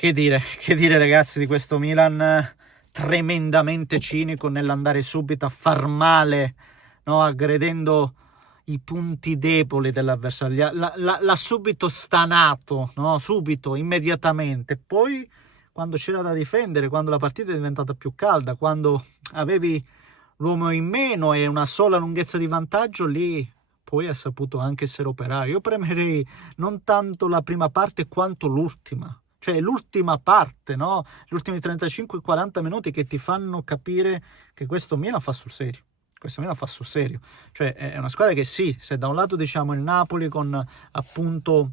Che dire ragazzi di questo Milan tremendamente cinico nell'andare subito a far male, no? Aggredendo i punti deboli dell'avversario, l'ha subito stanato, no? Subito, immediatamente. Poi quando c'era da difendere, quando la partita è diventata più calda, quando avevi l'uomo in meno e una sola lunghezza di vantaggio, lì poi ha saputo anche essere operaio. Io premerei non tanto la prima parte quanto l'ultima. Cioè l'ultima parte, no? Gli ultimi 35-40 minuti che ti fanno capire che questo Milan fa sul serio. Questo Milan fa sul serio. Cioè è una squadra che sì, se da un lato diciamo il Napoli con appunto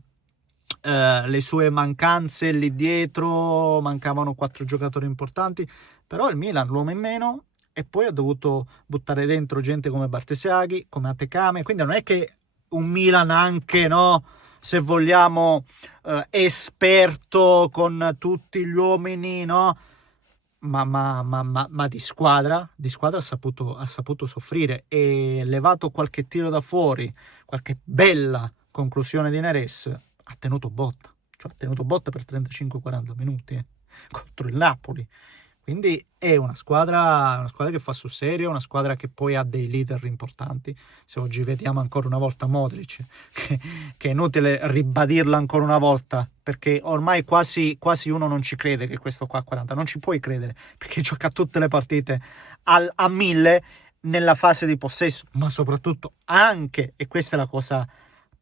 le sue mancanze lì dietro, mancavano 4 giocatori importanti, però il Milan l'uomo in meno e poi ha dovuto buttare dentro gente come Bartesiaghi, come Atekame, quindi non è che un Milan anche, no, se vogliamo, esperto con tutti gli uomini, no, ma di squadra ha saputo soffrire, e levato qualche tiro da fuori, qualche bella conclusione di Neres, ha tenuto botta, cioè ha tenuto botta per 35-40 minuti contro il Napoli. Quindi è una squadra che fa sul serio, una squadra che poi ha dei leader importanti. Se oggi vediamo ancora una volta Modric, che è inutile ribadirla ancora una volta, perché ormai quasi uno non ci crede che questo qua a 40, non ci puoi credere, perché gioca tutte le partite a 1000 nella fase di possesso, ma soprattutto anche, e questa è la cosa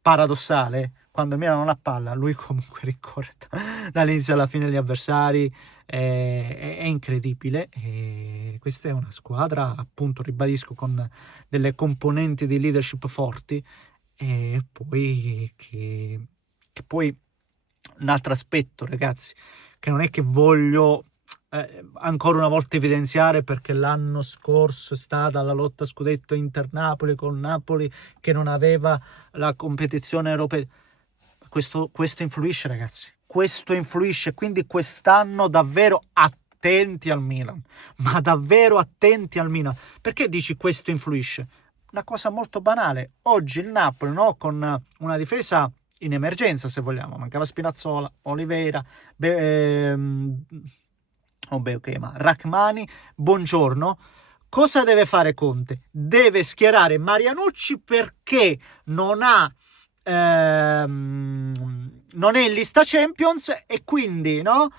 paradossale, quando Milan non ha palla, lui comunque ricorre dall'inizio alla fine gli avversari, è incredibile. E questa è una squadra, appunto, ribadisco, con delle componenti di leadership forti, e poi che poi un altro aspetto, ragazzi, che non è che voglio ancora una volta evidenziare, perché l'anno scorso è stata la lotta scudetto Inter-Napoli, con Napoli che non aveva la competizione europea. Questo influisce, ragazzi, questo influisce, quindi quest'anno davvero attenti al Milan, ma davvero attenti al Milan. Perché dici questo influisce? Una cosa molto banale: oggi il Napoli, no, con una difesa in emergenza, se vogliamo, mancava Spinazzola, Oliveira, Rachmani, Buongiorno. Cosa deve fare Conte? Deve schierare Marianucci, perché non è in lista Champions, e quindi, no,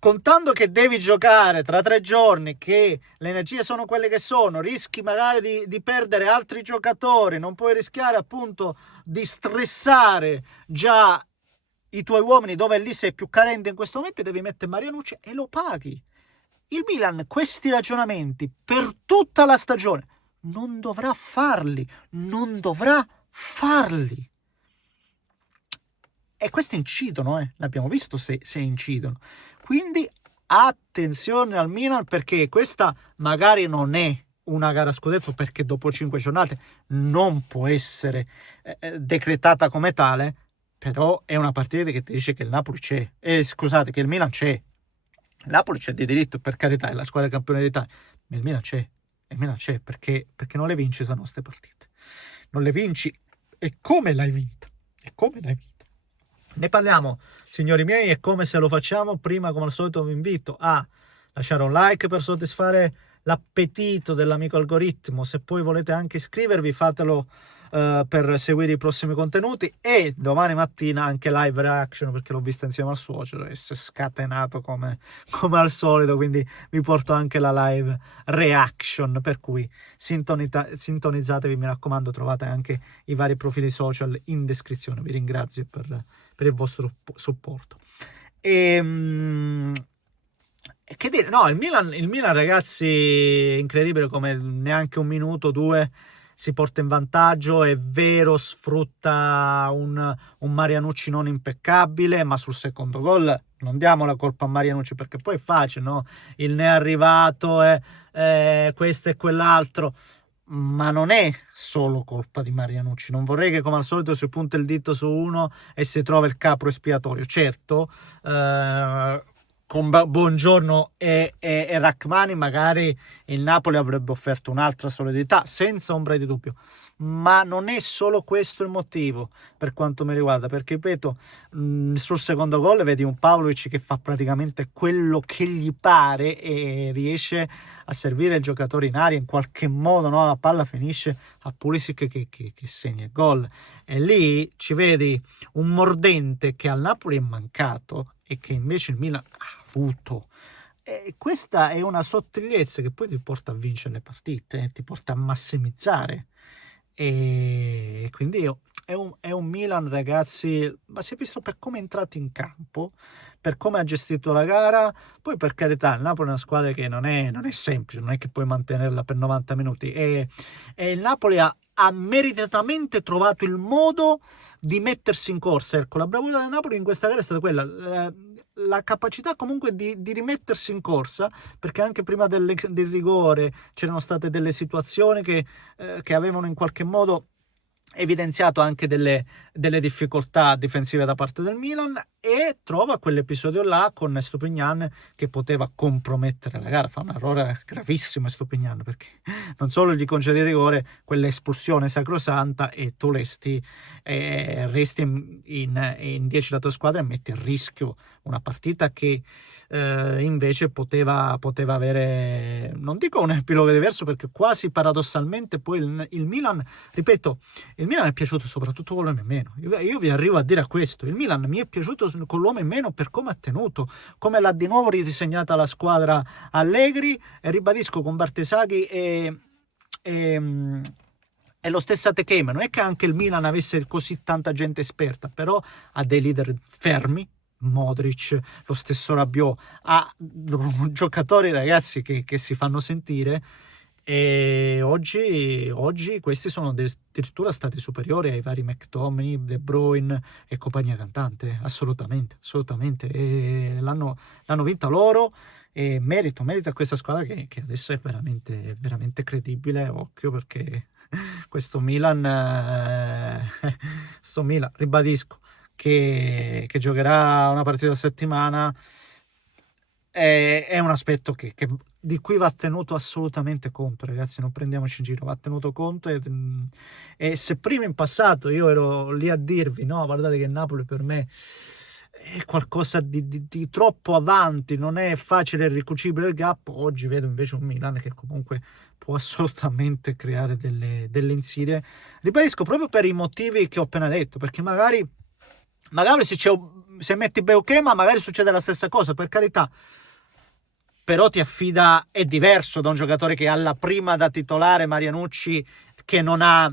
contando che devi giocare tra 3 giorni, che le energie sono quelle che sono, rischi magari di perdere altri giocatori, non puoi rischiare appunto di stressare già i tuoi uomini, dove lì sei più carente in questo momento, devi mettere Marianucci e lo paghi. Il Milan questi ragionamenti per tutta la stagione non dovrà farli. E questi incidono, l'abbiamo visto se incidono. Quindi attenzione al Milan, perché questa magari non è una gara scudetto, perché dopo 5 giornate non può essere decretata come tale, però è una partita che ti dice che il Napoli c'è, scusate, che il Milan c'è. Il Napoli c'è di diritto, per carità, è la squadra campione d'Italia, ma il Milan c'è, perché non le vinci sono queste partite. Non le vinci, e come l'hai vinta? Ne parliamo, signori miei, e come se lo facciamo, prima come al solito vi invito a lasciare un like per soddisfare l'appetito dell'amico algoritmo. Se poi volete anche iscrivervi, fatelo per seguire i prossimi contenuti, e domani mattina anche live reaction, perché l'ho vista insieme al suocero e si è scatenato come al solito, quindi vi porto anche la live reaction, per cui sintonizzatevi, mi raccomando. Trovate anche i vari profili social in descrizione. Vi ringrazio per il vostro supporto. Che dire, no, il Milan, ragazzi, è incredibile come neanche un minuto, 2 si porta in vantaggio. È vero, sfrutta un Marianucci non impeccabile, ma sul secondo gol non diamo la colpa a Marianucci, perché poi è facile, no? Il ne è arrivato, questo e quell'altro, ma non è solo colpa di Marianucci. Non vorrei che, come al solito, si punta il dito su uno e si trova il capro espiatorio. Certo, con Buongiorno e Rachmani magari il Napoli avrebbe offerto un'altra solidità, senza ombra di dubbio, ma non è solo questo il motivo per quanto mi riguarda, perché ripeto, sul secondo gol vedi un Pavlovic che fa praticamente quello che gli pare e riesce a servire il giocatore in aria in qualche modo, no? La palla finisce a Pulisic che segna il gol, e lì ci vedi un mordente che al Napoli è mancato e che invece il Milan ha avuto. E questa è una sottigliezza che poi ti porta a vincere le partite, ti porta a massimizzare. E quindi è un Milan, ragazzi, ma si è visto per come è entrato in campo, per come ha gestito la gara. Poi, per carità, il Napoli è una squadra che non è semplice, non è che puoi mantenerla per 90 minuti, e il Napoli ha meritatamente trovato il modo di mettersi in corsa. Ecco, la bravura del Napoli in questa gara è stata quella, la capacità comunque di rimettersi in corsa, perché anche prima del rigore c'erano state delle situazioni che avevano in qualche modo evidenziato anche delle difficoltà difensive da parte del Milan, e trova quell'episodio là con Estupiñán che poteva compromettere la gara. Fa un errore gravissimo Estupiñán, perché non solo gli concede il rigore, quell'espulsione sacrosanta, e tu resti in 10 la tua squadra e metti a rischio una partita che invece poteva avere, non dico un epilogo diverso, perché quasi paradossalmente poi il Milan, ripeto, il Milan è piaciuto soprattutto con l'uomo in meno. Io vi arrivo a dire a questo, il Milan mi è piaciuto con l'uomo in meno per come ha tenuto, come l'ha di nuovo ridisegnata la squadra Allegri, e ribadisco con Bartesaghi e lo stesso Tekeme. Non è che anche il Milan avesse così tanta gente esperta, però ha dei leader fermi, Modric, lo stesso Rabiot, ha giocatori, ragazzi, che si fanno sentire, e oggi questi sono addirittura stati superiori ai vari McTominay, De Bruyne e compagnia cantante, assolutamente, e l'hanno vinta loro, e merito a questa squadra che adesso è veramente credibile. Occhio, perché questo Milan, ribadisco, che giocherà una partita a settimana, è un aspetto di cui va tenuto assolutamente conto, ragazzi, non prendiamoci in giro, va tenuto conto, e se prima in passato io ero lì a dirvi, no, guardate che il Napoli per me è qualcosa di troppo avanti, non è facile ricucire il gap, oggi vedo invece un Milan che comunque può assolutamente creare delle insidie, ribadisco, proprio per i motivi che ho appena detto, perché magari se metti Beuchema magari succede la stessa cosa, per carità, però ti affida, è diverso da un giocatore che ha la prima da titolare, Marianucci, che non ha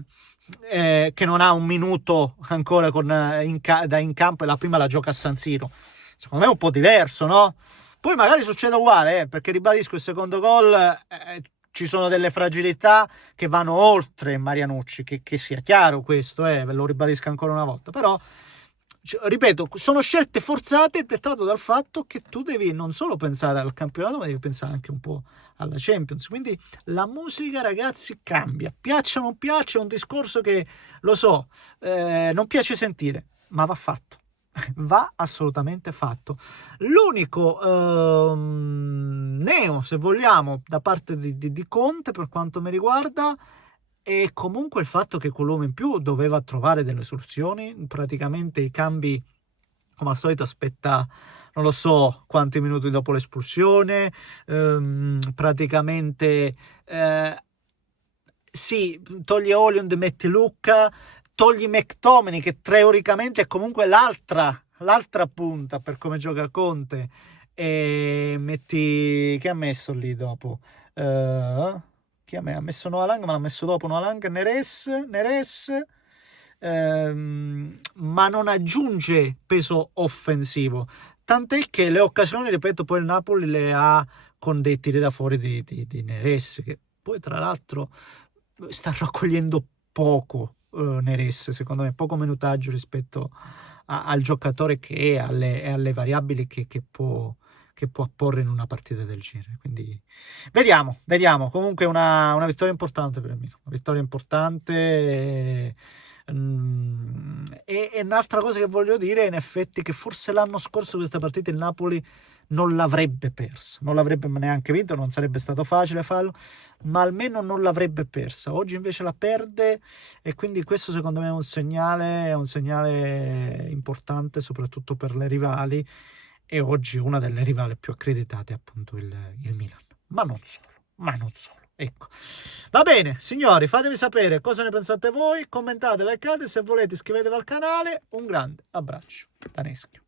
un minuto ancora in campo, e la prima la gioca a San Siro. Secondo me è un po' diverso, no? Poi magari succede uguale, perché ribadisco, il secondo gol ci sono delle fragilità che vanno oltre Marianucci, che sia chiaro questo, ve lo ribadisco ancora una volta, però ripeto, sono scelte forzate, dettate dal fatto che tu devi non solo pensare al campionato, ma devi pensare anche un po' alla Champions. Quindi la musica, ragazzi, cambia, piaccia o non piaccia, è un discorso che, lo so, non piace sentire, ma va fatto. Va assolutamente fatto. L'unico neo, se vogliamo, da parte di Conte, per quanto mi riguarda, e comunque il fatto che quell'uomo in più doveva trovare delle soluzioni, praticamente i cambi, come al solito, aspetta non lo so quanti minuti dopo l'espulsione, praticamente sì, toglie Hojlund, mette Lucca, togli McTominay, che teoricamente è comunque l'altra punta per come gioca Conte, e metti, che ha messo lì dopo? Chi ha messo Noah Lang, ma l'ha messo dopo Noah Lang, Neres, ma non aggiunge peso offensivo, tant'è che le occasioni, ripeto, poi il Napoli le ha con dei tiri da fuori di Neres, che poi tra l'altro sta raccogliendo poco, Neres, secondo me, poco minutaggio rispetto al giocatore che è, alle variabili che può apporre in una partita del genere. Quindi vediamo. Comunque una vittoria importante per me, una vittoria importante, E un'altra cosa che voglio dire è in effetti che forse l'anno scorso questa partita il Napoli non l'avrebbe persa, non l'avrebbe neanche vinto, non sarebbe stato facile farlo, ma almeno non l'avrebbe persa. Oggi invece la perde e quindi questo secondo me è un segnale importante soprattutto per le rivali, e oggi una delle rivali più accreditate è appunto il Milan, ma non solo, ma non solo. Ecco, va bene signori, fatemi sapere cosa ne pensate voi, commentate, likate, se volete iscrivetevi al canale. Un grande abbraccio da Neschio.